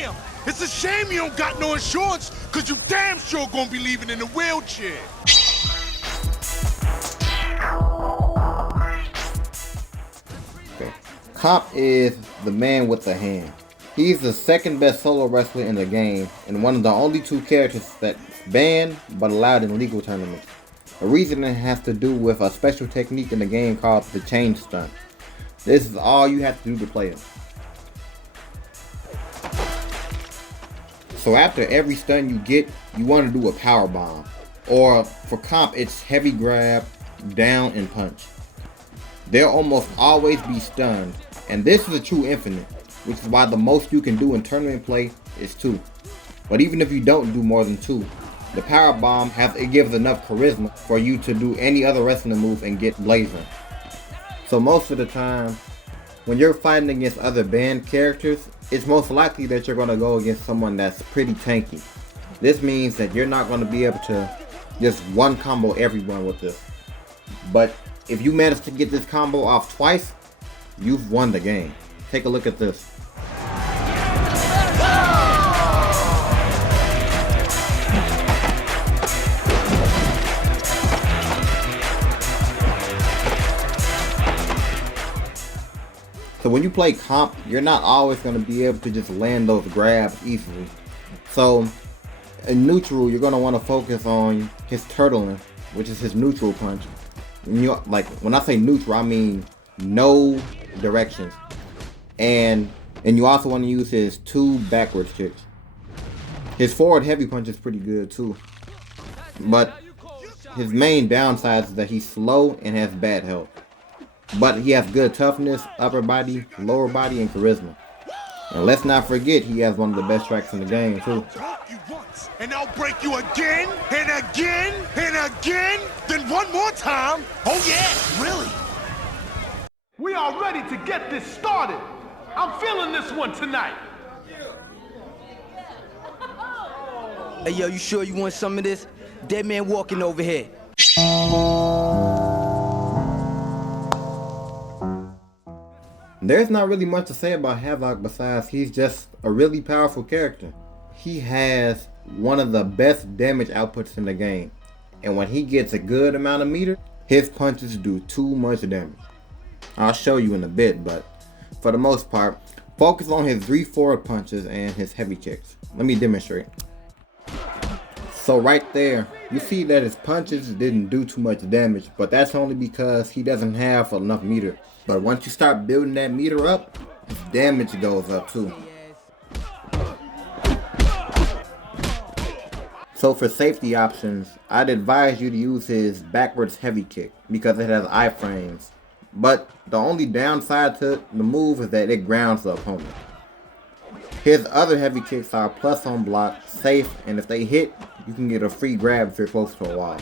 Damn! It's a shame you don't got no insurance, cause you damn sure gonna be leaving in a wheelchair. Okay. Comp is the man with the hand. He's the second best solo wrestler in the game and one of the only two characters that's banned but allowed in legal tournaments. The reason it has to do with a special technique in the game called the chain stunt. This is all you have to do to play him. So after every stun you get, you want to do a power bomb. Or for Comp, it's heavy grab, down, and punch. They'll almost always be stunned, and this is a true infinite, which is why the most you can do in tournament play is 2. But even if you don't do more than 2, the power bomb gives enough charisma for you to do any other wrestling move and get blazing. So most of the time, when you're fighting against other banned characters, it's most likely that you're going to go against someone that's pretty tanky. This means that you're not going to be able to just one combo everyone with this. But if you manage to get this combo off twice, you've won the game. Take a look at this. So when you play Comp, you're not always going to be able to just land those grabs easily. So in neutral, you're going to want to focus on his turtling, which is his neutral punch. And when I say neutral, I mean no directions. And you also want to use his 2 backwards kicks. His forward heavy punch is pretty good too. But his main downside is that he's slow and has bad health. But he has good toughness, upper body, lower body, and charisma. And let's not forget, he has one of the best tracks in the game too. And I'll break you again, and again, and again, then one more time. Oh yeah, really? We are ready to get this started. I'm feeling this one tonight. Hey yo, you sure you want some of this? Dead man walking over here. There's not really much to say about Havoc besides he's just a really powerful character. He has one of the best damage outputs in the game. And when he gets a good amount of meter, his punches do too much damage. I'll show you in a bit, but for the most part, focus on his 3 forward punches and his heavy kicks. Let me demonstrate. So right there, you see that his punches didn't do too much damage, but that's only because he doesn't have enough meter. But once you start building that meter up, his damage goes up too. So for safety options, I'd advise you to use his backwards heavy kick because it has iframes. But the only downside to the move is that it grounds the opponent. His other heavy kicks are plus on block, safe, and if they hit, you can get a free grab if you're close to a wall.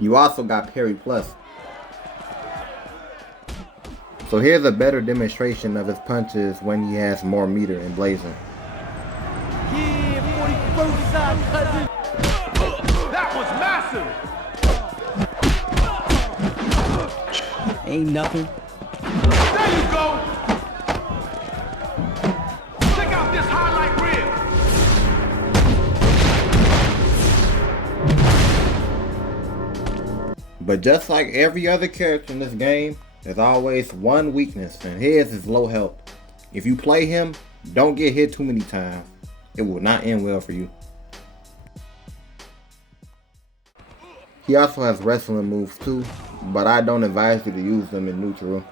You also got parry plus. So here's a better demonstration of his punches when he has more meter and blazing. Yeah, 41st side, cousin. That was massive. Ain't nothing. There you go. Check out this highlight reel. But just like every other character in this game, there's always one weakness, and his is low health. If you play him, don't get hit too many times. It will not end well for you. He also has wrestling moves too, but I don't advise you to use them in neutral.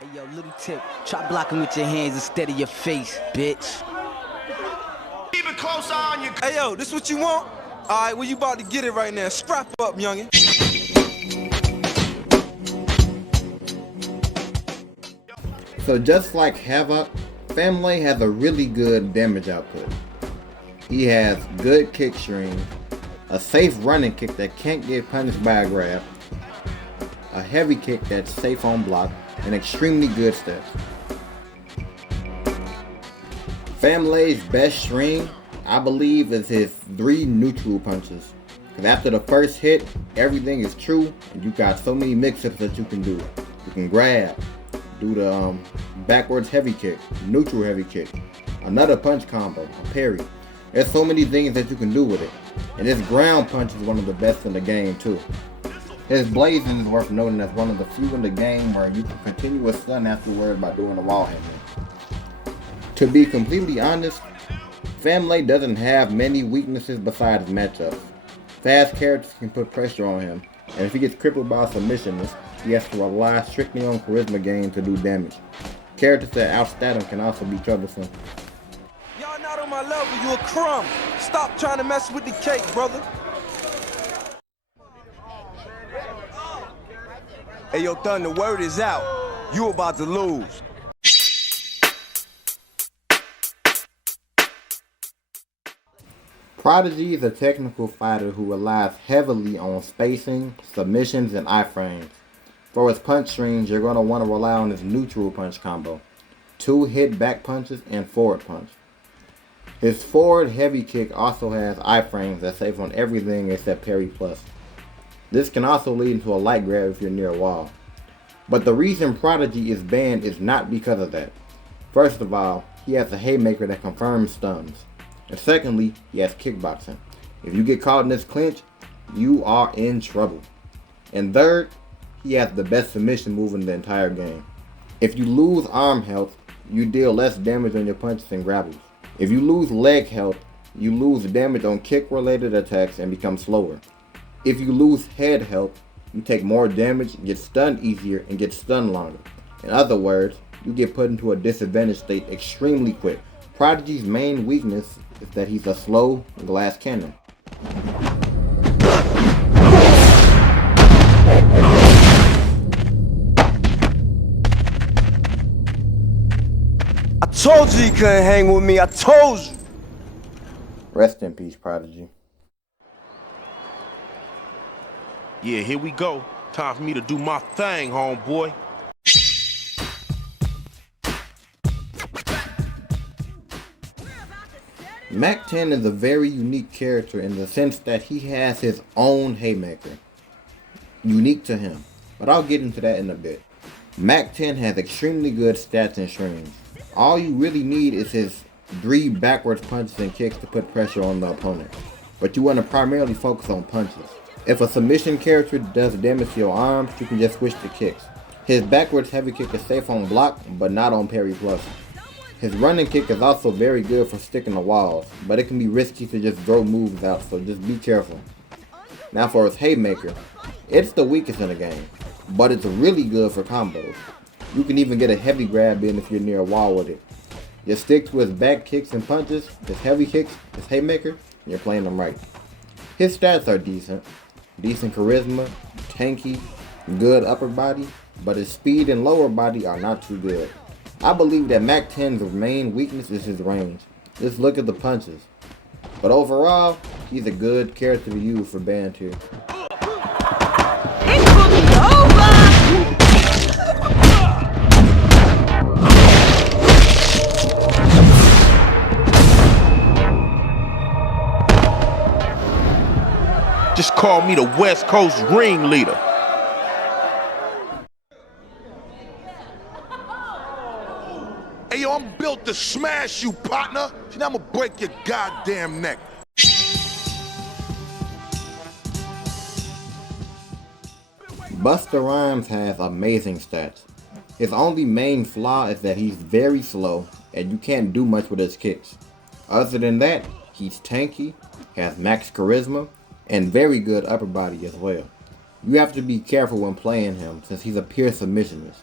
Hey yo, little tip, try blocking with your hands instead of your face, bitch. Keep a close eye on your... Hey yo, this what you want? Alright, well you about to get it right now. Strap up, youngin'. So just like Havoc, Family has a really good damage output. He has good kick string, a safe running kick that can't get punished by a grab, a heavy kick that's safe on block, and extremely good steps. Family's best string, I believe, is his 3 neutral punches. Because after the first hit, everything is true, and you got so many mix-ups that you can do. can grab, do the backwards heavy kick, neutral heavy kick, another punch combo, a parry. There's so many things that you can do with it. And his ground punch is one of the best in the game too. His blazing is worth noting as one of the few in the game where you can continue a stun afterward by doing a wall hit. To be completely honest, Famlay doesn't have many weaknesses besides matchups. Fast characters can put pressure on him, and if he gets crippled by a submissionist, he has to rely strictly on charisma gain to do damage. Characters that outstat him can also be troublesome. Y'all not on my level, you a crumb. Stop trying to mess with the cake, brother. Hey, yo, Thun, the word is out. You about to lose. Prodigy is a technical fighter who relies heavily on spacing, submissions, and iframes. For his punch strings, you're going to want to rely on his neutral punch combo, 2 hit back punches, and forward punch. His forward heavy kick also has iframes that save on everything except parry plus. This can also lead into a light grab if you're near a wall. But the reason Prodigy is banned is not because of that. First of all, he has a haymaker that confirms stuns. And secondly, he has kickboxing. If you get caught in this clinch, you are in trouble. And third, he has the best submission move in the entire game. If you lose arm health, you deal less damage on your punches and grapples. If you lose leg health, you lose damage on kick-related attacks and become slower. If you lose head health, you take more damage, get stunned easier, and get stunned longer. In other words, you get put into a disadvantaged state extremely quick. Prodigy's main weakness is that he's a slow glass cannon. I told you couldn't hang with me. I told you. Rest in peace, Prodigy. Yeah, here we go. Time for me to do my thing, homeboy. Mac 10 is a very unique character in the sense that he has his own haymaker. Unique to him, but I'll get into that in a bit. Mac 10 has extremely good stats and strings. All you really need is his 3 backwards punches and kicks to put pressure on the opponent, but you want to primarily focus on punches. If a submission character does damage to your arms, you can just switch to kicks. His backwards heavy kick is safe on block, but not on parry plus. His running kick is also very good for sticking to walls, but it can be risky to just throw moves out, so just be careful. Now for his haymaker, it's the weakest in the game, but it's really good for combos. You can even get a heavy grab in if you're near a wall with it. Just stick to his back kicks and punches, his heavy kicks, his haymaker, and you're playing them right. His stats are decent. Decent charisma, tanky, good upper body, but his speed and lower body are not too good. I believe that Mac 10's main weakness is his range. Just look at the punches. But overall, he's a good character to use for band tier. It will be over! Just call me the West Coast ringleader. Hey, yo, I'm built to smash you, partner. See, now I'm gonna break your goddamn neck. Busta Rhymes has amazing stats. His only main flaw is that he's very slow and you can't do much with his kicks. Other than that, he's tanky, has max charisma, and very good upper body as well. You have to be careful when playing him since he's a pure submissionist,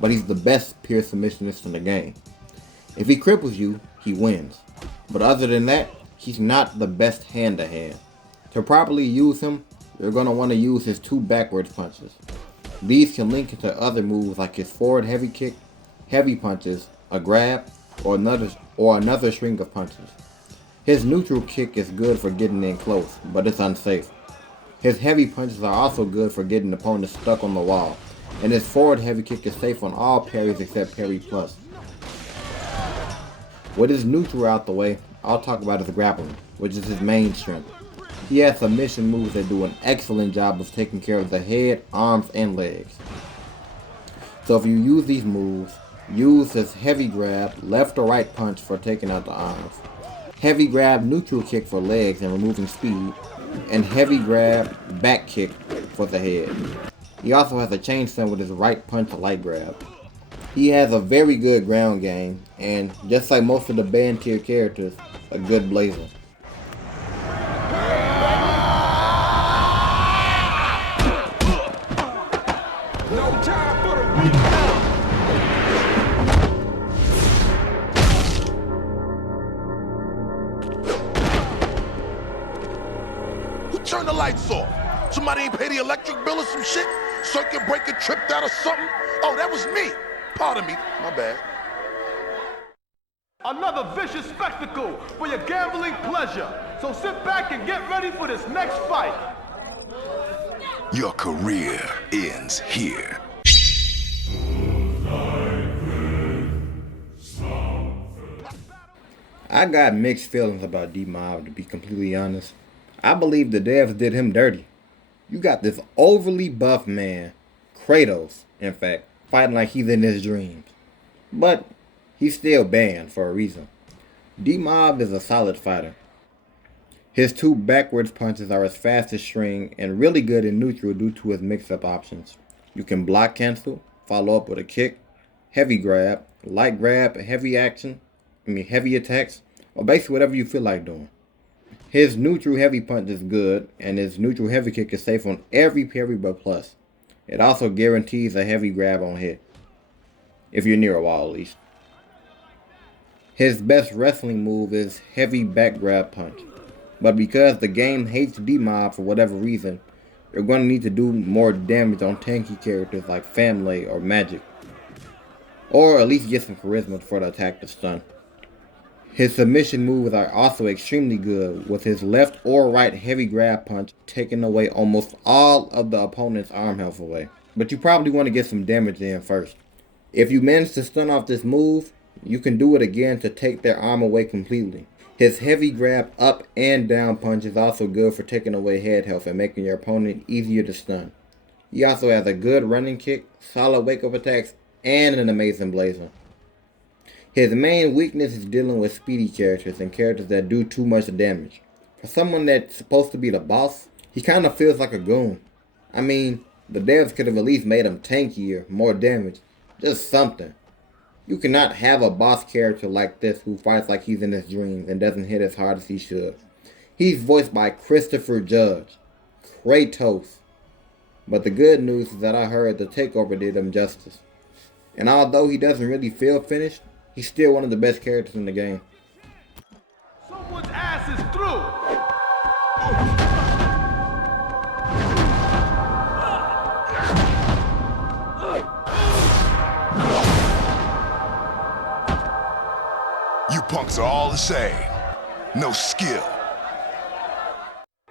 but he's the best pure submissionist in the game. If he cripples you, he wins. But other than that, he's not the best hand-to-hand. To properly use him, you're going to want to use his 2 backwards punches. These can link into other moves like his forward heavy kick, heavy punches, a grab, or another string of punches. His neutral kick is good for getting in close, but it's unsafe. His heavy punches are also good for getting opponents stuck on the wall, and his forward heavy kick is safe on all parries except parry plus. With his neutral out the way, I'll talk about his grappling, which is his main strength. He has submission moves that do an excellent job of taking care of the head, arms, and legs. So if you use these moves, use his heavy grab, left or right punch for taking out the arms, heavy grab neutral kick for legs and removing speed, and heavy grab back kick for the head. He also has a chain stun with his right punch light grab. He has a very good ground game, and just like most of the band tier characters, a good blazer. No time for the weak. Who turned the lights off? Somebody ain't pay the electric bill or some shit? Circuit breaker tripped out or something? Oh, that was me. Pardon me. My bad. Another vicious spectacle for your gambling pleasure. So sit back and get ready for this next fight. Your career ends here. I got mixed feelings about deem, to be completely honest. I believe the devs did him dirty. You got this overly buff man, Kratos, in fact, fighting like he's in his dreams. But he's still banned for a reason. deem is a solid fighter. His 2 backwards punches are as fast as string and really good in neutral due to his mix-up options. You can block cancel, follow up with a kick, heavy grab, light grab, heavy attacks, or basically whatever you feel like doing. His neutral heavy punch is good, and his neutral heavy kick is safe on every parry but plus. It also guarantees a heavy grab on hit, if you're near a wall at least. His best wrestling move is heavy back grab punch, but because the game hates deem for whatever reason, you're going to need to do more damage on tanky characters like Family or Magic, or at least get some charisma for the attack to stun. His submission moves are also extremely good, with his left or right heavy grab punch taking away almost all of the opponent's arm health away. But you probably want to get some damage in first. If you manage to stun off this move, you can do it again to take their arm away completely. His heavy grab up and down punch is also good for taking away head health and making your opponent easier to stun. He also has a good running kick, solid wake up attacks, and an amazing blazer. His main weakness is dealing with speedy characters and characters that do too much damage. For someone that's supposed to be the boss, he kind of feels like a goon. I mean, the devs could have at least made him tankier, more damage, just something. You cannot have a boss character like this who fights like he's in his dreams and doesn't hit as hard as he should. He's voiced by Christopher Judge, Kratos. But the good news is that I heard the takeover did him justice. And although he doesn't really feel finished, he's still one of the best characters in the game. Someone's ass is through. You punks are all the same. No skill.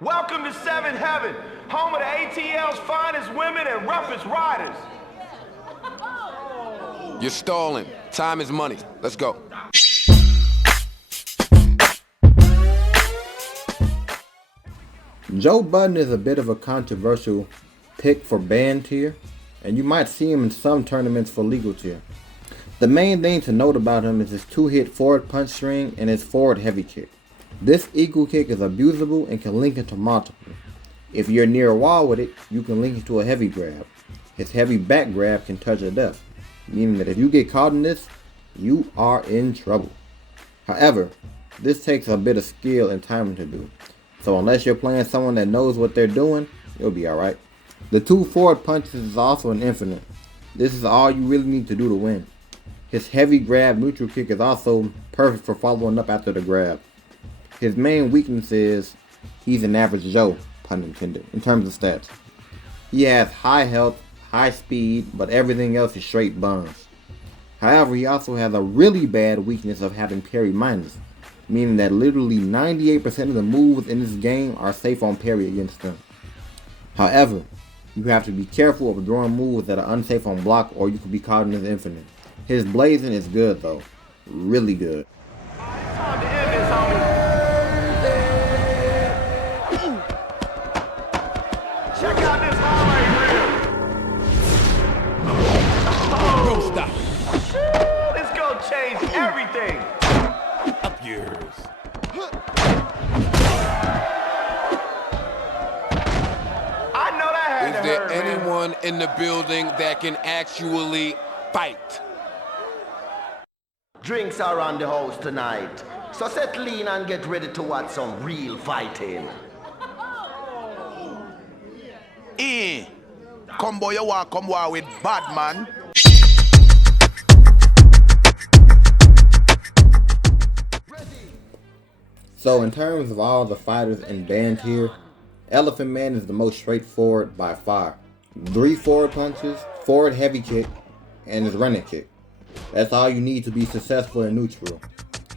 Welcome to 7th Heaven, home of the ATL's finest women and roughest riders. You're stalling. Time is money. Let's go. Joe Budden is a bit of a controversial pick for band tier, and you might see him in some tournaments for legal tier. The main thing to note about him is his 2-hit forward punch string and his forward heavy kick. This equal kick is abusable and can link into multiple. If you're near a wall with it, you can link it to a heavy grab. His heavy back grab can touch a death, meaning that if you get caught in this, you are in trouble. However, this takes a bit of skill and timing to do, so unless you're playing someone that knows what they're doing, you'll be alright. The 2 forward punches is also an infinite. This is all you really need to do to win. His heavy grab neutral kick is also perfect for following up after the grab. His main weakness is he's an average Joe, pun intended, in terms of stats. He has high health, high speed, but everything else is straight buns. However, he also has a really bad weakness of having parry minus, meaning that literally 98% of the moves in this game are safe on parry against him. However, you have to be careful of throwing moves that are unsafe on block or you could be caught in his infinite. His blazing is good though, really good. Time to end this, homie. Check out this highlight reel. there anyone in the building that can actually fight? Drinks are on the house tonight, so settle in and get ready to watch some real fighting. Come boy, you want come war with bad man. So in terms of all the fighters and bands here, Elephant Man is the most straightforward by far. 3 forward punches, forward heavy kick, and his running kick. That's all you need to be successful in neutral.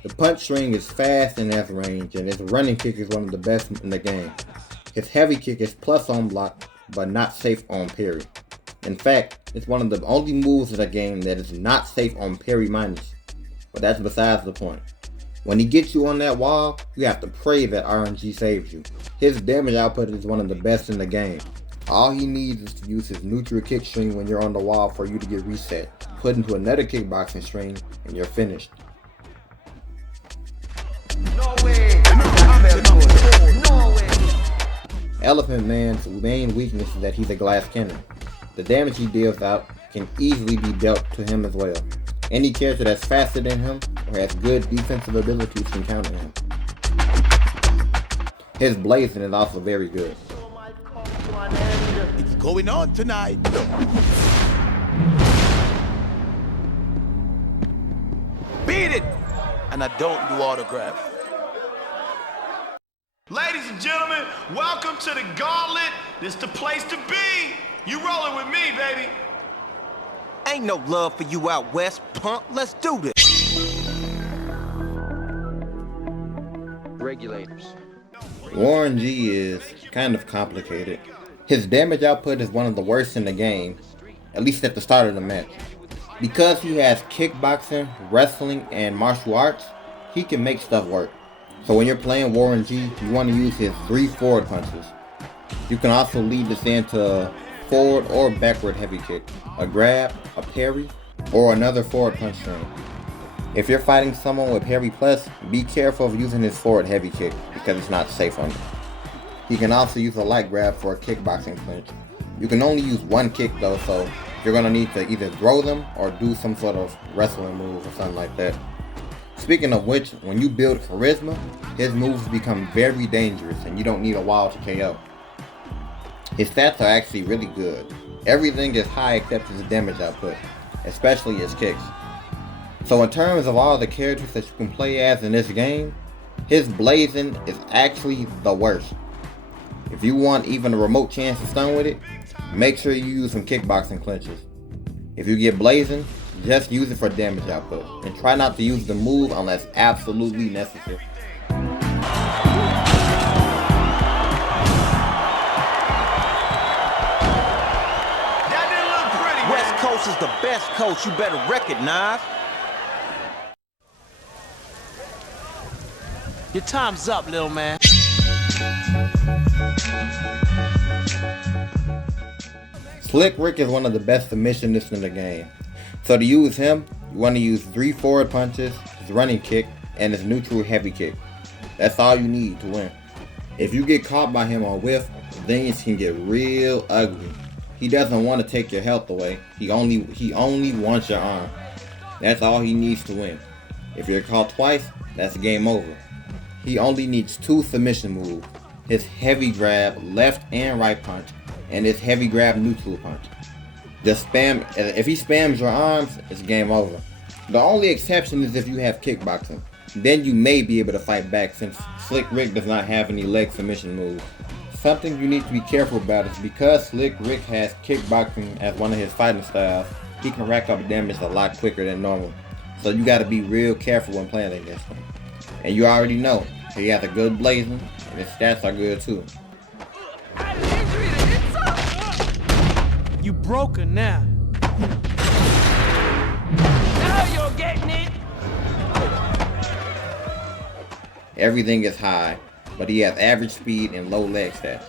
The punch string is fast and has range, and his running kick is one of the best in the game. His heavy kick is plus on block, but not safe on parry. In fact, it's one of the only moves in the game that is not safe on parry minus. But that's besides the point. When he gets you on that wall, you have to pray that RNG saves you. His damage output is one of the best in the game. All he needs is to use his neutral kick string when you're on the wall for you to get reset. Put into another kickboxing string and you're finished. No way! No way! Elephant Man's main weakness is that he's a glass cannon. The damage he deals out can easily be dealt to him as well. Any character that's faster than him or has good defensive abilities can counter him. His blazing is also very good. It's going on tonight. Beat it! And I don't do autographs. Ladies and gentlemen, welcome to the Gauntlet. This the place to be. You rolling with me, baby. Ain't no love for you out west, punk. Let's do this. Regulators. Warren G is kind of complicated. His damage output is one of the worst in the game, at least at the start of the match. Because he has kickboxing, wrestling, and martial arts, he can make stuff work. So when you're playing Warren G, you want to use his 3 forward punches. You can also lead this into forward or backward heavy kick, a grab, a parry, or another forward punch string. If you're fighting someone with parry plus, be careful of using his forward heavy kick because it's not safe on you. He can also use a light grab for a kickboxing clinch. You can only use one kick though, so you're going to need to either throw them or do some sort of wrestling move or something like that. Speaking of which, when you build charisma, his moves become very dangerous and you don't need a wall to KO. His stats are actually really good. Everything is high except his damage output, especially his kicks. So in terms of all the characters that you can play as in this game, his blazing is actually the worst. If you want even a remote chance to stun with it, make sure you use some kickboxing clinches. If you get blazing, just use it for damage output, and try not to use the move unless absolutely necessary. West Coast is the best coast, you better recognize. Your time's up, little man. Slick Rick is one of the best submissionists in the game. So to use him, you want to use 3 forward punches, his running kick, and his neutral heavy kick. That's all you need to win. If you get caught by him on whiff, things can get real ugly. He doesn't want to take your health away. He only wants your arm. That's all he needs to win. If you're caught twice, that's game over. He only needs 2 submission moves. His heavy grab, left and right punch, and his heavy grab neutral punch. Just spam, if he spams your arms, it's game over. The only exception is if you have kickboxing. Then you may be able to fight back since Slick Rick does not have any leg submission moves. Something you need to be careful about is because Slick Rick has kickboxing as one of his fighting styles, he can rack up damage a lot quicker than normal. So you gotta be real careful when playing against him. And you already know, he has a good blazing, and his stats are good too. You broken now. Now you're getting it. Everything is high, but he has average speed and low leg stats.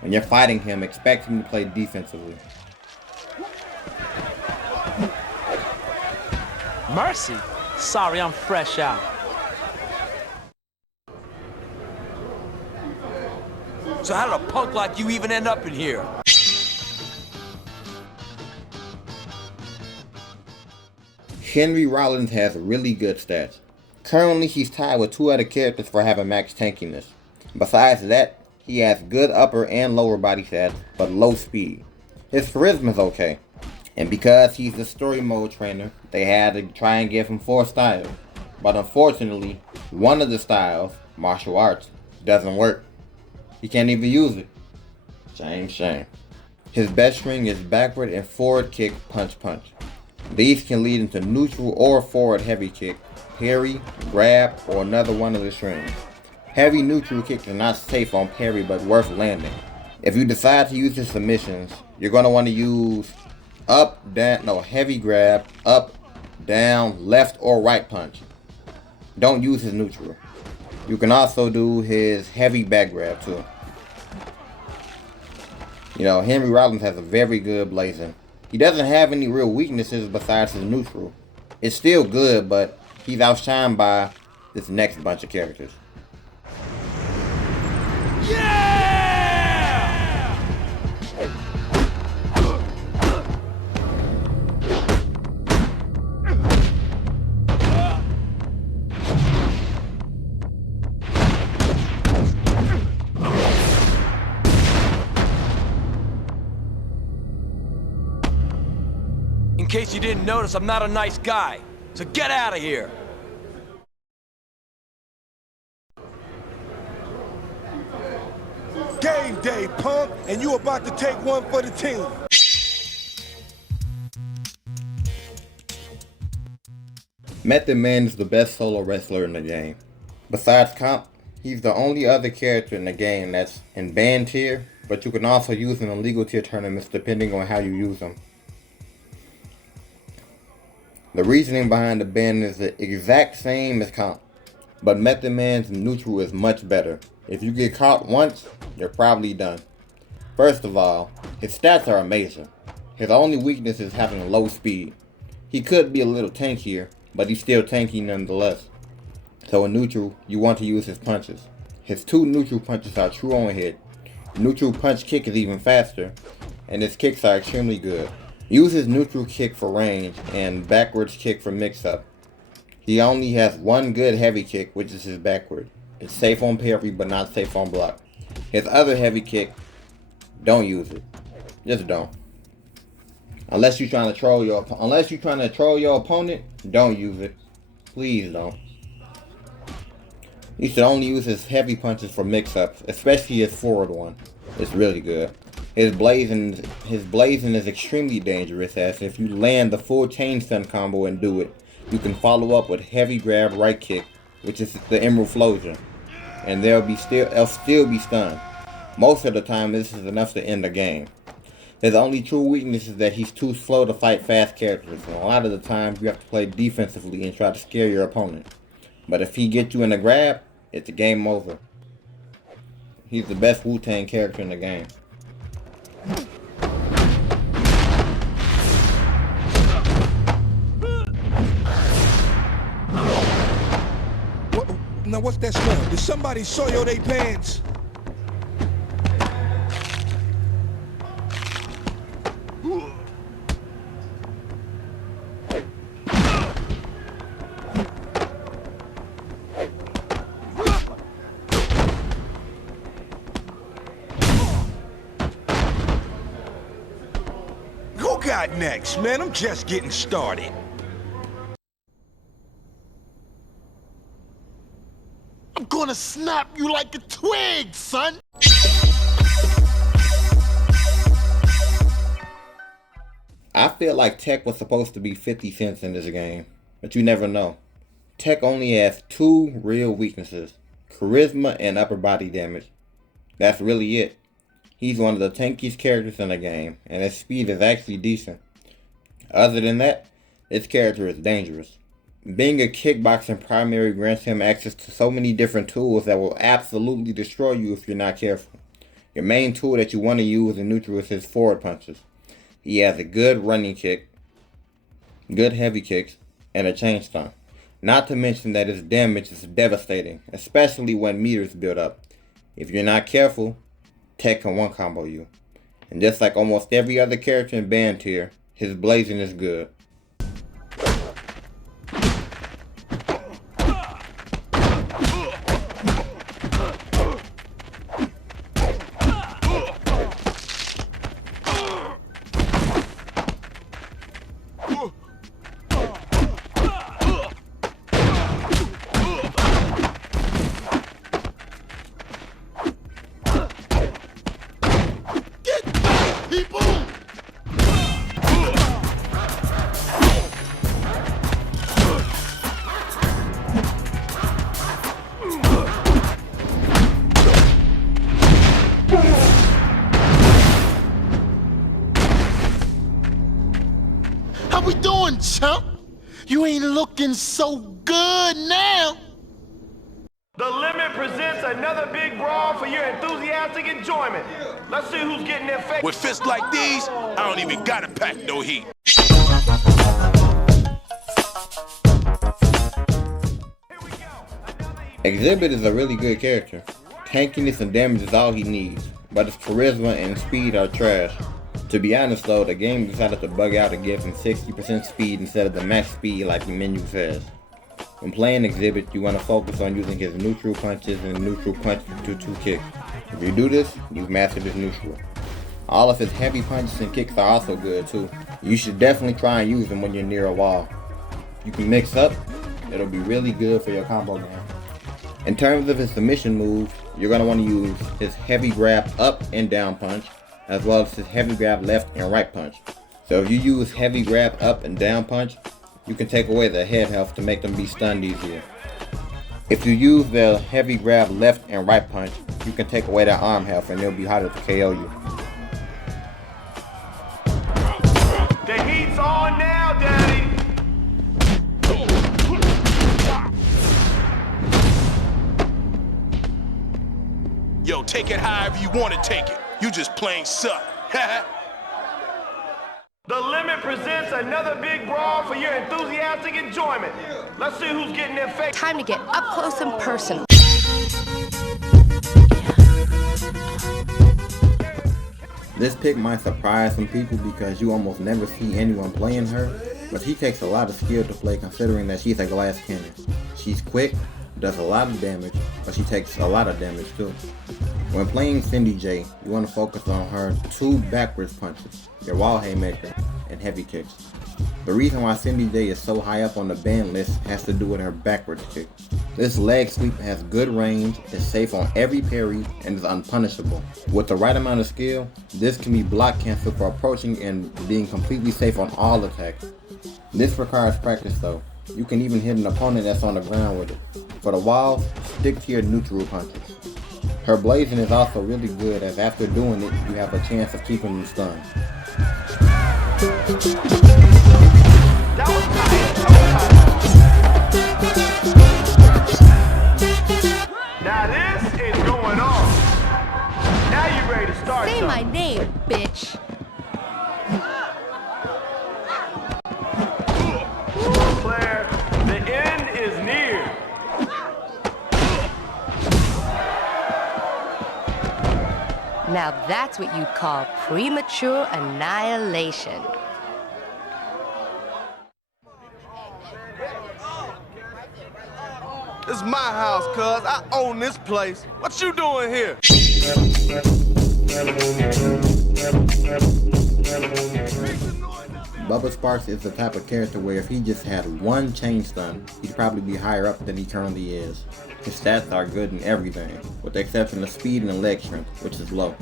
When you're fighting him, expect him to play defensively. Mercy? Sorry, I'm fresh out. So how did a punk like you even end up in here? Henry Rollins has really good stats. Currently, he's tied with 2 other characters for having max tankiness. Besides that, he has good upper and lower body stats, but low speed. His charisma is okay. And because he's the story mode trainer, they had to try and give him 4 styles. But unfortunately, one of the styles, martial arts, doesn't work. He can't even use it. Shame. His best string is backward and forward kick, punch. These can lead into neutral or forward heavy kick, parry, grab, or another one of the strings. Heavy neutral kicks are not safe on parry but worth landing. If you decide to use his submissions, you're going to want to use heavy grab, up, down, left, or right punch. Don't use his neutral. You can also do his heavy back grab too. Henry Rollins has a very good blazing. He doesn't have any real weaknesses besides his neutral. It's still good, but he's outshined by this next bunch of characters. In case you didn't notice, I'm not a nice guy. So get out of here. Game day, punk, and you about to take one for the team. Method Man is the best solo wrestler in the game. Besides Comp, he's the only other character in the game that's in banned tier, but you can also use him in legal tier tournaments depending on how you use him. The reasoning behind the ban is the exact same as Comp, but Method Man's neutral is much better. If you get caught once, you're probably done. First of all, his stats are amazing. His only weakness is having low speed. He could be a little tankier, but he's still tanky nonetheless. So in neutral, you want to use his punches. His 2 neutral punches are true on hit. Neutral punch kick is even faster, and his kicks are extremely good. Use his neutral kick for range and backwards kick for mix-up. He only has 1 good heavy kick, which is his backward. It's safe on parry, but not safe on block. His other heavy kick, don't use it. Just don't. Unless you're trying to troll your opponent, don't use it. Please don't. You should only use his heavy punches for mix-ups, especially his forward one. It's really good. His blazing is extremely dangerous, as if you land the full chain stun combo and do it, you can follow up with heavy grab right kick, which is the Emerald Flosion, and they'll still be stunned. Most of the time, this is enough to end the game. His only true weakness is that he's too slow to fight fast characters, and a lot of the times you have to play defensively and try to scare your opponent. But if he gets you in a grab, it's a game over. He's the best Wu-Tang character in the game. Now what's that smell? Did somebody soil their pants? Who got next, man? I'm just getting started. I'm gonna snap you like a twig, son! I feel like Tech was supposed to be 50 cents in this game, but you never know. Tech only has 2 real weaknesses, charisma and upper body damage. That's really it. He's one of the tankiest characters in the game, and his speed is actually decent. Other than that, his character is dangerous. Being a kickboxing primary grants him access to so many different tools that will absolutely destroy you if you're not careful. Your main tool that you want to use in neutral is his forward punches. He has a good running kick, good heavy kicks, and a chain stun. Not to mention that his damage is devastating, especially when meters build up. If you're not careful, Tech can one combo you. And just like almost every other character in band tier, his blazing is good. we doing, chump? You ain't looking so good now. The Limit presents another big brawl for your enthusiastic enjoyment. Let's see who's getting their face. With fists like these, I don't even gotta pack no heat. Exhibit is a really good character. Tankiness and damage is all he needs, but his charisma and speed are trash. To be honest though, the game decided to bug out and give him 60% speed instead of the max speed like the menu says. When playing Exhibit, you want to focus on using his neutral punches and neutral punch to 2 kicks. If you do this, you've mastered his neutral. All of his heavy punches and kicks are also good too. You should definitely try and use them when you're near a wall. If you can mix up, it'll be really good for your combo game. In terms of his submission moves, you're going to want to use his heavy grab up and down punch, as well as his heavy grab left and right punch. So if you use heavy grab up and down punch, you can take away the head health to make them be stunned easier. If you use the heavy grab left and right punch, you can take away their arm health and they'll be harder to KO you. The heat's on now, Daddy. Yo, take it however you want to take it. You just plain suck. The Limit presents another big brawl for your enthusiastic enjoyment. Let's see who's getting their face. Time to get up close and personal. This pick might surprise some people because you almost never see anyone playing her, but she takes a lot of skill to play considering that she's a glass cannon. She's quick, does a lot of damage, but she takes a lot of damage too. When playing Cindy J, you want to focus on her 2 backwards punches, your wall haymaker, and heavy kicks. The reason why Cindy J is so high up on the ban list has to do with her backwards kick. This leg sweep has good range, is safe on every parry, and is unpunishable. With the right amount of skill, this can be block cancelled for approaching and being completely safe on all attacks. This requires practice though. You can even hit an opponent that's on the ground with it. For the walls, stick to your neutral punches. Her blazing is also really good as after doing it, you have a chance of keeping them stunned. Now this is going on. Now you ready to start Say something. my name, bitch. Player, the end is near. Now that's what you'd call premature annihilation. This is my house, cuz. I own this place. What you doing here? Bubba Sparks is the type of character where if he just had 1 chain stun, he'd probably be higher up than he currently is. His stats are good in everything, with the exception of speed and leg strength, which is low.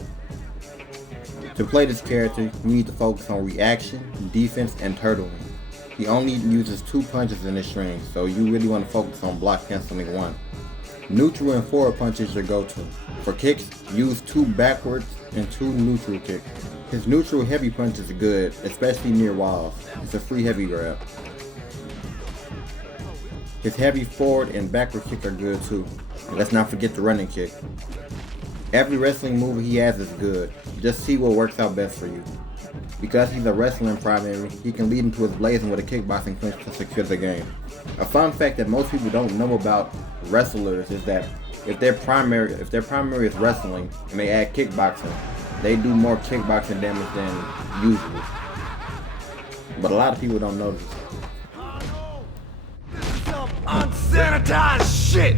To play this character, you need to focus on reaction, defense, and turtling. He only uses 2 punches in his string, so you really want to focus on block canceling 1. Neutral and forward punches your go-to. For kicks, use 2 backwards and 2 neutral kicks. His neutral heavy punch is good, especially near walls. It's a free heavy grab. His heavy forward and backward kick are good too. And let's not forget the running kick. Every wrestling move he has is good. Just see what works out best for you. Because he's a wrestling primary, he can lead into his blazing with a kickboxing clinch to secure the game. A fun fact that most people don't know about wrestlers is that if their primary is wrestling and they add kickboxing, they do more kickboxing damage than usual. But a lot of people don't know this. Some unsanitized shit!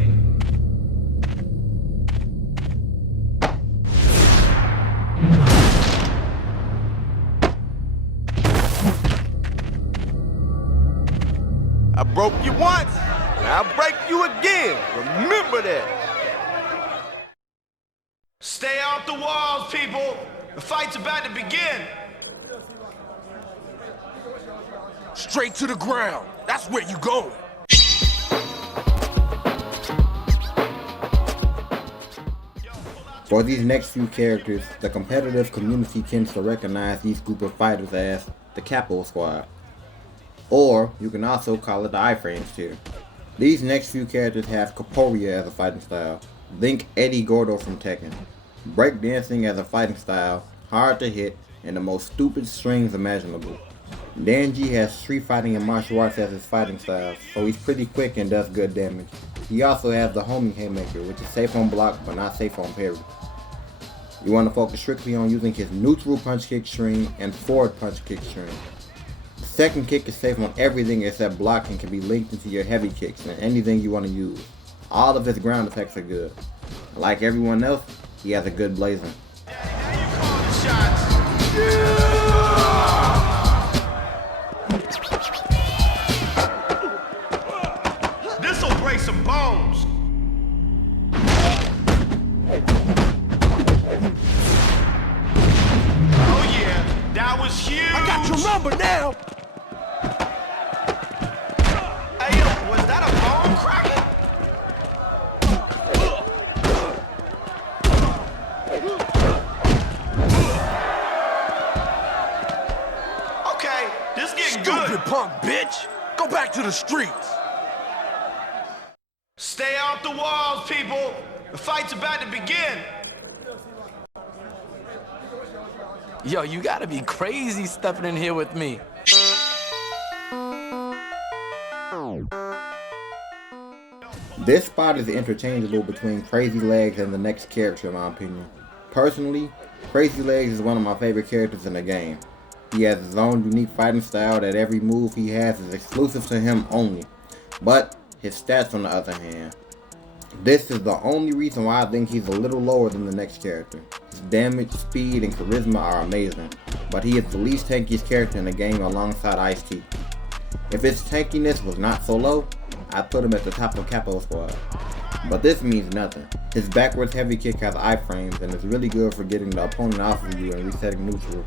I broke you once, and I'll break you again. Remember that. Stay off the walls, people. The fight's about to begin. Straight to the ground. That's where you going. For these next few characters, the competitive community tends to recognize these group of fighters as the Capo Squad. Or you can also call it the iframes tier. These next few characters have Corporea as a fighting style. Think Eddie Gordo from Tekken. Breakdancing as a fighting style, hard to hit, and the most stupid strings imaginable. Danji has street fighting and martial arts as his fighting style, so he's pretty quick and does good damage. He also has the homing haymaker, which is safe on block but not safe on parry. You want to focus strictly on using his neutral punch kick string and forward punch kick string. The second kick is safe on everything except block and can be linked into your heavy kicks and anything you want to use. All of his ground attacks are good. Like everyone else, he has a good blazing. This'll break some bones. Oh yeah, that was huge. I got your number now. Hey yo, was that a bone cracker? Okay, this getting good. Stupid punk bitch. Go back to the streets. Stay off the walls, people. The fight's about to begin. Yo, you gotta be crazy stepping in here with me. This spot is interchangeable between Crazy Legs and the next character in my opinion. Personally, Crazy Legs is one of my favorite characters in the game. He has his own unique fighting style that every move he has is exclusive to him only. But his stats on the other hand. This is the only reason why I think he's a little lower than the next character. His damage, speed, and charisma are amazing, but he is the least tankiest character in the game alongside Ice-T. If his tankiness was not so low, I'd put him at the top of Capo Squad. But this means nothing. His backwards heavy kick has iframes and is really good for getting the opponent off of you and resetting neutral.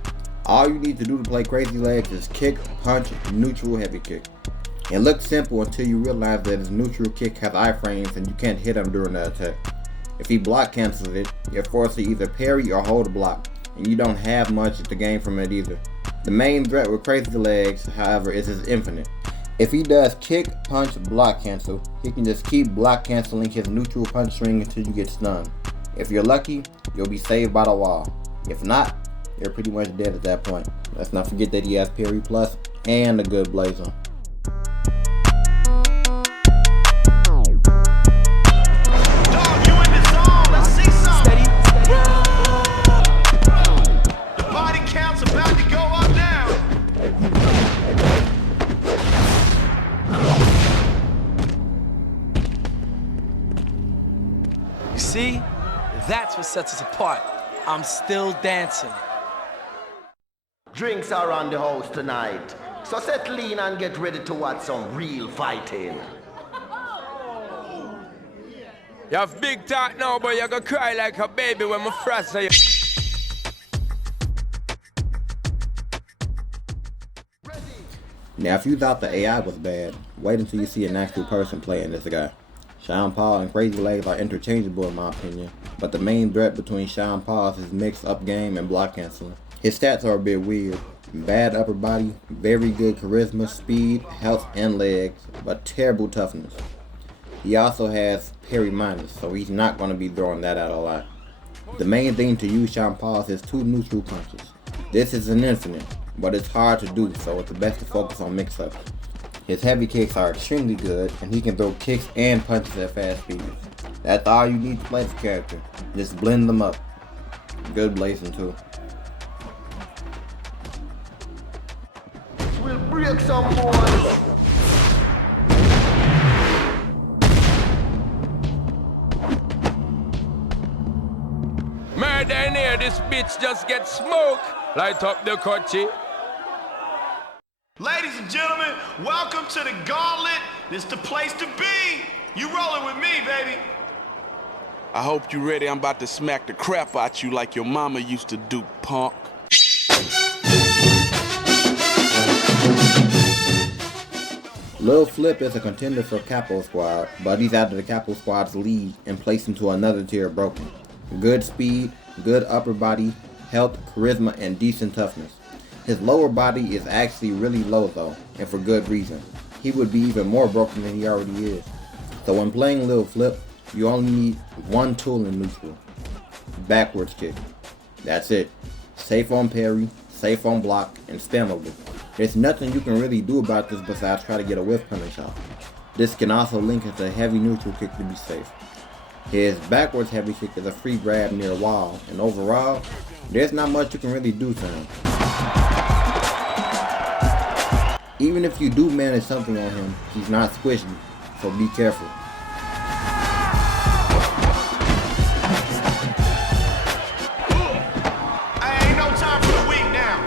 All you need to do to play Crazy Legs is kick, punch, neutral, heavy kick. It looks simple until you realize that his neutral kick has iframes and you can't hit him during the attack. If he block cancels it, you're forced to either parry or hold a block, and you don't have much to gain from it either. The main threat with Crazy Legs, however, is his infinite. If he does kick, punch, block cancel, he can just keep block canceling his neutral punch string until you get stunned. If you're lucky, you'll be saved by the wall. If not, you're pretty much dead at that point. Let's not forget that he has parry plus and a good blazer. See? That's what sets us apart. I'm still dancing. Drinks are on the house tonight, so settle in and get ready to watch some real fighting. You have big talk now, but you're gonna cry like a baby when my friends say. Now if you thought the AI was bad, wait until you see an actual person playing this guy. Sean Paul and Crazy Legs are interchangeable in my opinion, but the main threat between Sean Paul is his mixed up game and block canceling. His stats are a bit weird. Bad upper body, very good charisma, speed, health, and legs, but terrible toughness. He also has parry minus, so he's not going to be throwing that out a lot. The main thing to use Sean Paul is his two neutral punches. This is an infinite, but it's hard to do, so it's best to focus on mix-ups. His heavy kicks are extremely good, and he can throw kicks and punches at fast speeds. That's all you need to play this character. Just blend them up. Good blazing too. We'll break some boys. Murder in here, this bitch just get smoked. Light up the cutty. Ladies and gentlemen, welcome to the Gauntlet. This the place to be. You rolling with me, baby. I hope you ready. I'm about to smack the crap out you like your mama used to do, punk. Lil Flip is a contender for Capo Squad, but he's out of the Capo Squad's league and placed into another tier broken. Good speed, good upper body, health, charisma, and decent toughness. His lower body is actually really low though, and for good reason. He would be even more broken than he already is. So when playing Lil Flip, you only need one tool in neutral. Backwards kick. That's it. Safe on parry, safe on block, and spammable. There's nothing you can really do about this besides try to get a whiff punish off. This can also link into a heavy neutral kick to be safe. His backwards heavy kick is a free grab near wall, and overall, there's not much you can really do to him. Even if you do manage something on him, he's not squishy, so be careful. Ain't no time for the weak now.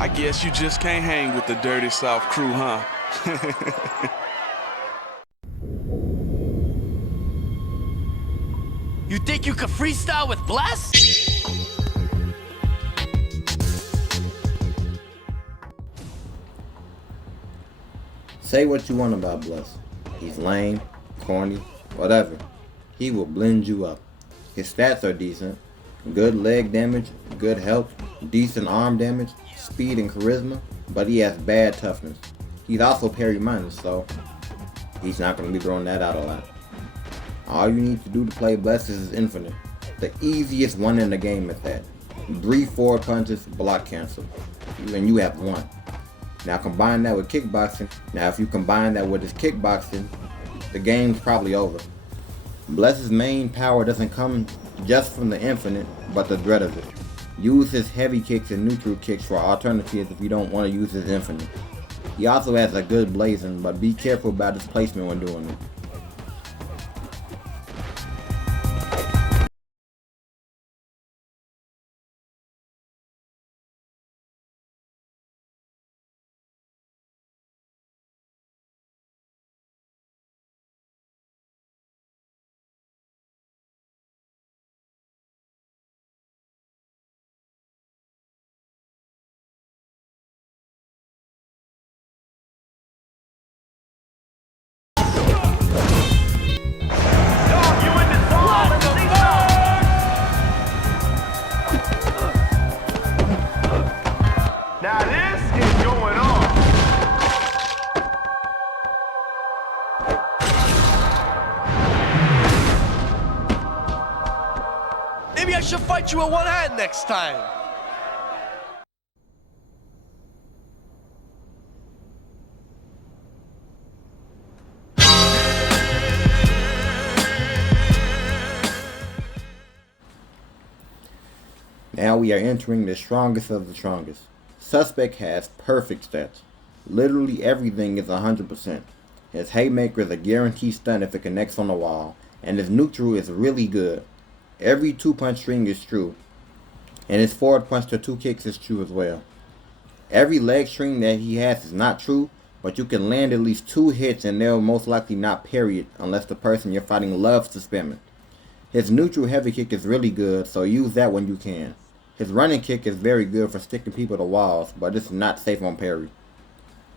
I guess you just can't hang with the Dirty South crew, huh? You think you could freestyle with Bless? Say what you want about Bless. He's lame, corny, whatever. He will blend you up. His stats are decent. Good leg damage, good health, decent arm damage, speed and charisma, but he has bad toughness. He's also parry minus, so he's not going to be throwing that out a lot. All you need to do to play Bless is infinite. The easiest one in the game at that. 3 forward punches, block cancel. And you have one. Now combine that with kickboxing. Now if you combine that with his kickboxing, the game's probably over. Bless's main power doesn't come just from the infinite, but the dread of it. Use his heavy kicks and neutral kicks for alternatives if you don't want to use his infinite. He also has a good blazing, but be careful about his placement when doing it. Now this is going on. Maybe I should fight you with one hand next time. Now we are entering the strongest of the strongest. Suspect has perfect stats. Literally everything is 100%. His haymaker is a guaranteed stun if it connects on the wall, and his neutral is really good. Every 2-punch string is true, and his forward punch to 2 kicks is true as well. Every leg string that he has is not true, but you can land at least 2 hits and they'll most likely not parry it unless the person you're fighting loves to spam it. His neutral heavy kick is really good, so use that when you can. His running kick is very good for sticking people to walls, but it's not safe on parry.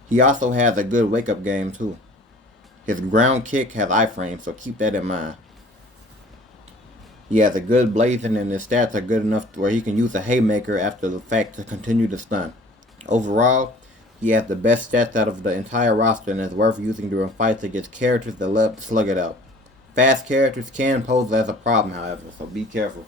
He also has a good wake-up game too. His ground kick has iframes, so keep that in mind. He has a good blazing and his stats are good enough where he can use a haymaker after the fact to continue to stun. Overall, he has the best stats out of the entire roster and is worth using during fights against characters that love to slug it out. Fast characters can pose as a problem, however, so be careful.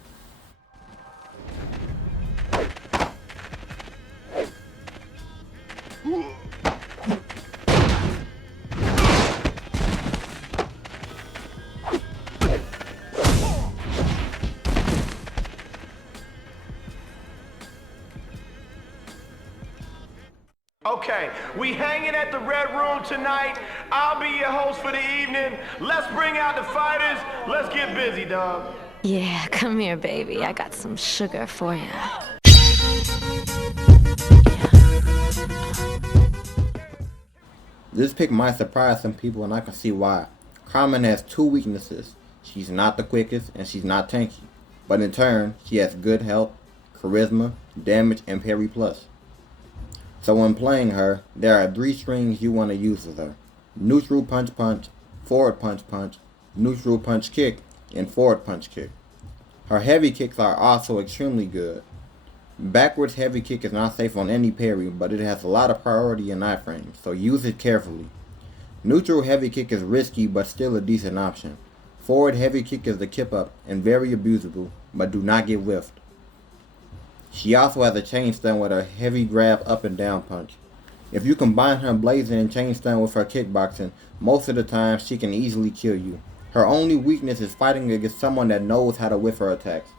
Okay, we hanging at the Red Room tonight. I'll be your host for the evening. Let's bring out the fighters. Let's get busy, dog. Yeah, come here, baby. I got some sugar for you. This pick might surprise some people and I can see why. Carmen has 2 weaknesses. She's not the quickest and she's not tanky. But in turn, she has good health, charisma, damage, and parry plus. So when playing her, there are 3 strings you want to use with her. Neutral punch punch, forward punch punch, neutral punch kick, and forward punch kick. Her heavy kicks are also extremely good. Backwards heavy kick is not safe on any parry, but it has a lot of priority in iframes, so use it carefully. Neutral heavy kick is risky, but still a decent option. Forward heavy kick is the kip up, and very abusable, but do not get whiffed. She also has a chain stun with her heavy grab up and down punch. If you combine her blazing and chain stun with her kickboxing, most of the time she can easily kill you. Her only weakness is fighting against someone that knows how to whiff her attacks.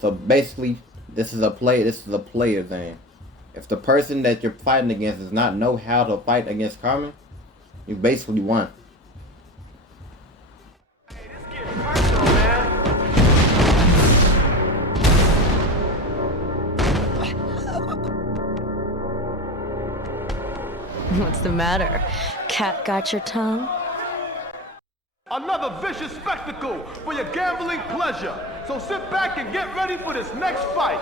So basically, this is a player thing. If the person that you're fighting against does not know how to fight against Carmen, you basically won. What's the matter? Cat got your tongue? Another vicious spectacle for your gambling pleasure. So sit back and get ready for this next fight.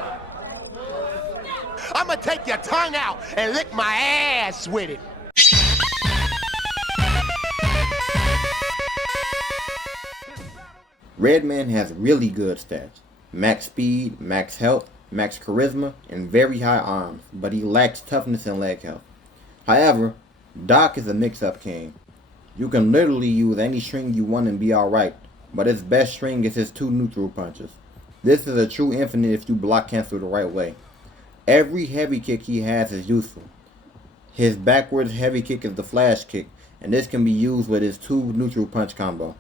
I'ma take your tongue out and lick my ass with it. Redman has really good stats. Max speed, max health, max charisma, and very high arms, but he lacks toughness and leg health. However, Doc is a mix-up king. You can literally use any string you want and be alright, but his best string is his 2 neutral punches. This is a true infinite if you block cancel the right way. Every heavy kick he has is useful. His backwards heavy kick is the flash kick, and this can be used with his 2 neutral punch combo.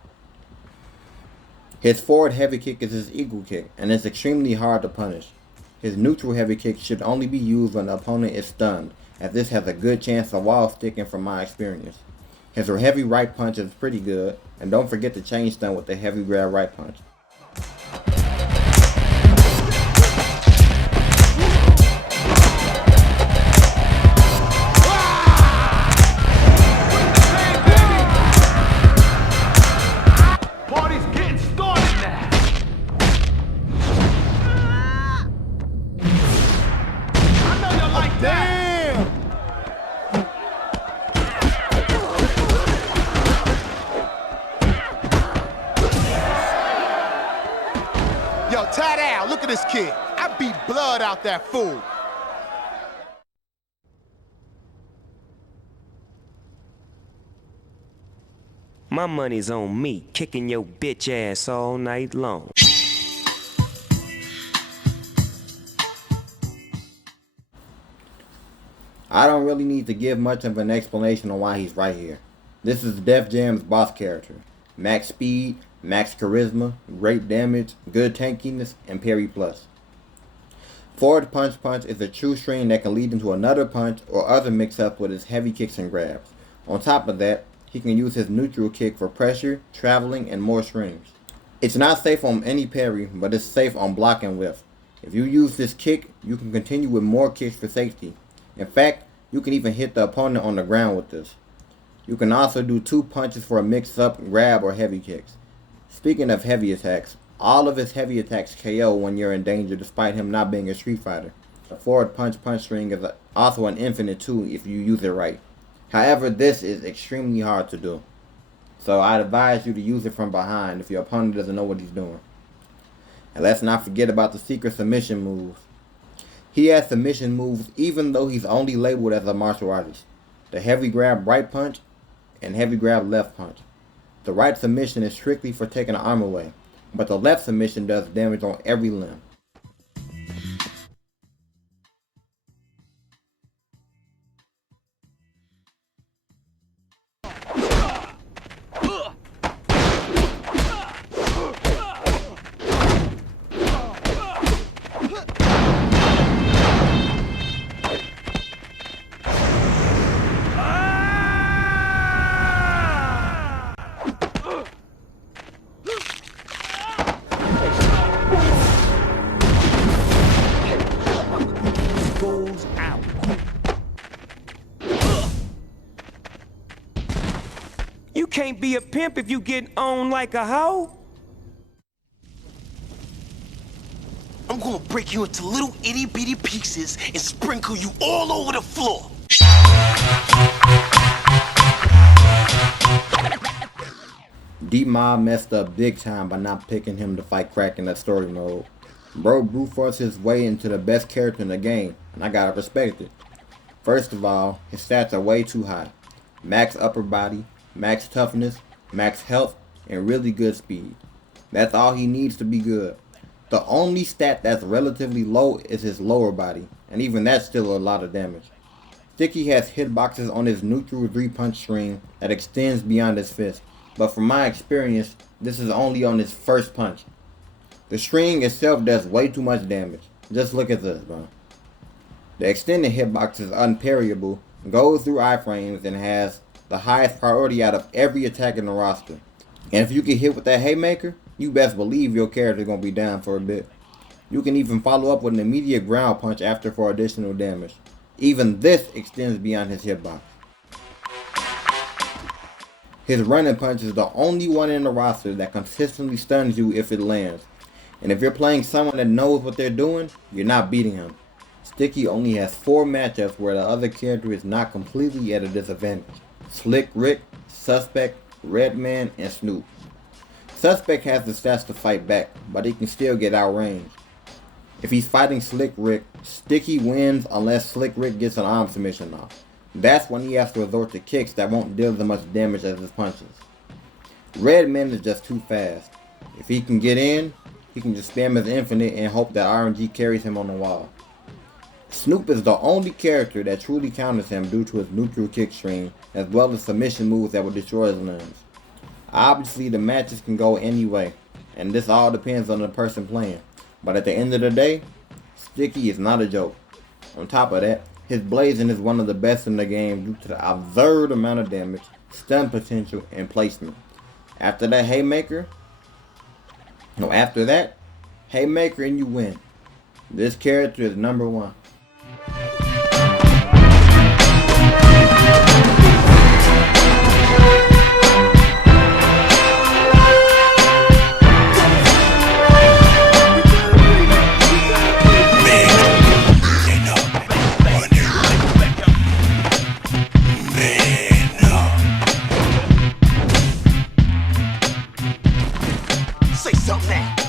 His forward heavy kick is his equal kick, and it's extremely hard to punish. His neutral heavy kick should only be used when the opponent is stunned, as this has a good chance of wall sticking from my experience. His heavy right punch is pretty good, and don't forget to chain stun with the heavy grab right punch. Party's getting started now. I know you like that. Yo, tie down. Look at this kid. I beat blood out that fool. My money's on me, kicking your bitch ass all night long. I don't really need to give much of an explanation on why he's right here. This is Def Jam's boss character. Max speed, max charisma, great damage, good tankiness, and parry plus. Forward punch is a true string that can lead into another punch or other mix-up with his heavy kicks and grabs. On top of that, he can use his neutral kick for pressure, traveling, and more strings. It's not safe on any parry, but it's safe on block and whiff. If you use this kick, you can continue with more kicks for safety. In fact, you can even hit the opponent on the ground with this. You can also do 2 punches for a mix-up, grab, or heavy kicks. Speaking of heavy attacks, all of his heavy attacks KO when you're in danger despite him not being a Street Fighter. The forward punch string is also an infinite too if you use it right. However, this is extremely hard to do. So I'd advise you to use it from behind if your opponent doesn't know what he's doing. And let's not forget about the secret submission moves. He has submission moves even though he's only labeled as a martial artist. The heavy grab right punch and heavy grab left punch. The right submission is strictly for taking the arm away, but the left submission does damage on every limb. You can't be a pimp if you get owned like a hoe. I'm gonna break you into little itty-bitty pieces and sprinkle you all over the floor. D-Mob messed up big time by not picking him to fight Crack in that story mode. Bro brute forced his way into the best character in the game, and I gotta respect it. First of all, his stats are way too high. Max upper body, max toughness, max health, and really good speed. That's all he needs to be good. The only stat that's relatively low is his lower body, and even that's still a lot of damage. Sticky has hitboxes on his neutral 3-punch string that extends beyond his fist, but from my experience, this is only on his first punch. The string itself does way too much damage. Just look at this, bro. The extended hitbox is unparryable, goes through iframes, and has the highest priority out of every attack in the roster. And if you get hit with that haymaker, you best believe your character is going to be down for a bit. You can even follow up with an immediate ground punch after for additional damage. Even this extends beyond his hitbox. His running punch is the only one in the roster that consistently stuns you if it lands. And if you're playing someone that knows what they're doing, you're not beating him. Sticky only has 4 matchups where the other character is not completely at a disadvantage. Slick Rick, Suspect, Redman, and Snoop. Suspect has the stats to fight back, but he can still get outranged. If he's fighting Slick Rick, Sticky wins unless Slick Rick gets an arm submission off. That's when he has to resort to kicks that won't deal as much damage as his punches. Redman is just too fast. If he can get in, he can just spam his infinite and hope that RNG carries him on the wall. Snoop is the only character that truly counters him due to his neutral kick string, as well as submission moves that will destroy his limbs. Obviously the matches can go any way, and this all depends on the person playing, but at the end of the day, Sticky is not a joke. On top of that, his blazing is one of the best in the game due to the absurd amount of damage, stun potential, and placement. After that haymaker and you win. This character is number 1. Say something now.